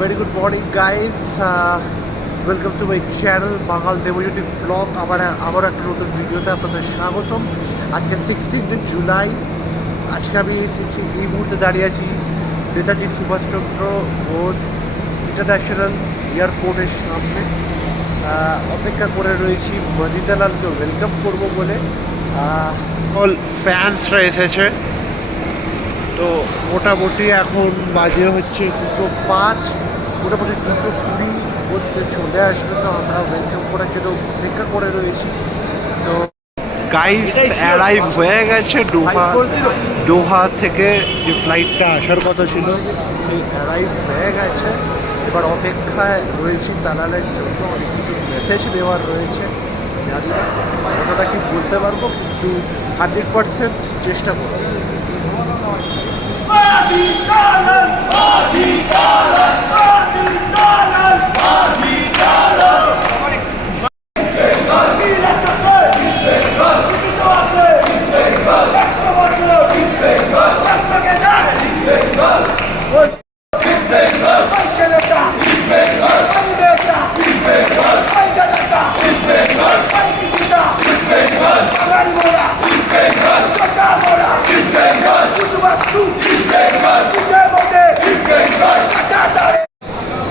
very good morning guys. Welcome to my channel Bangal Debjyoti vlog. আবার একটা নতুন ভিডিওতে আপনাদের স্বাগতম। আজকে 16 জুলাই। আজকে আমি এই মুহূর্তে দাঁড়িয়ে আছি নেতাজি সুভাষচন্দ্র বোস ইন্টারন্যাশনাল এয়ারপোর্টের সামনে। অপেক্ষা করে রয়েছি মজিদালালকে ওয়েলকাম করবো বলে। অল ফ্যান্সরা এসেছে। তো মোটামুটি এখন বাজে হচ্ছে 2:05, মোটামুটি 2:20 মধ্যে চলে আসবে। তো আমরা ওয়েলকাম করার জন্য অপেক্ষা করে রয়েছি। তো গাইস অ্যারাইভ হয়ে গেছে দোহা থেকে যে ফ্লাইটটা আসার কথা ছিল সেই অ্যারাইভ হয়ে গেছে। এবার অপেক্ষায় রয়েছি দালালের জন্য। অনেক কিছু মেসেজ দেওয়ার রয়েছে, জানি না কতটা কি বলতে পারবো, কিন্তু 100% চেষ্টা করবো।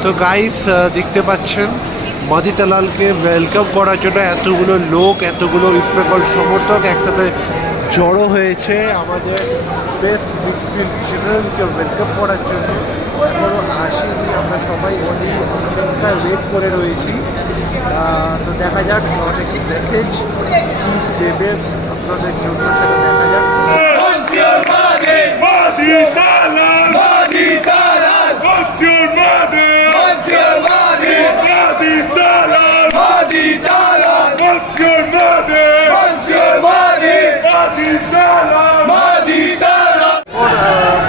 তো গাইস দেখতে পাচ্ছেন মজিদালালকে ওয়েলকাম করার জন্য এতগুলো লোক, এতগুলো ইস্ট বেঙ্গল সমর্থক একসাথে জড়ো হয়েছে আমাদের বেস্ট মিডফিল্ড জেনারেলকে ওয়েলকাম করার জন্য। এখনও আসেনি, আমরা সবাই অনেক অপেক্ষায় ওয়েট করে রয়েছি। তো দেখা যাক অনেক মেসেজ দেবে আপনাদের জন্য, সেটা দেখা যাক।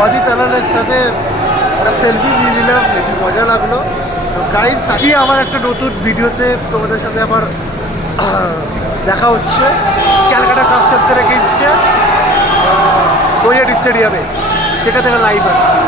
মজিদালালের সাথে একটা সেলফি নিয়ে নিলাম, একটু মজা লাগলো। তো গাইস আজকে আমার একটা নতুন ভিডিওতে তোমাদের সাথে আমার দেখা হচ্ছে ক্যালকাটা কাস্টমসের এগেইনস্টে কোরিয়ান স্টেডিয়ামে, সেখান থেকে লাইভ আসছে।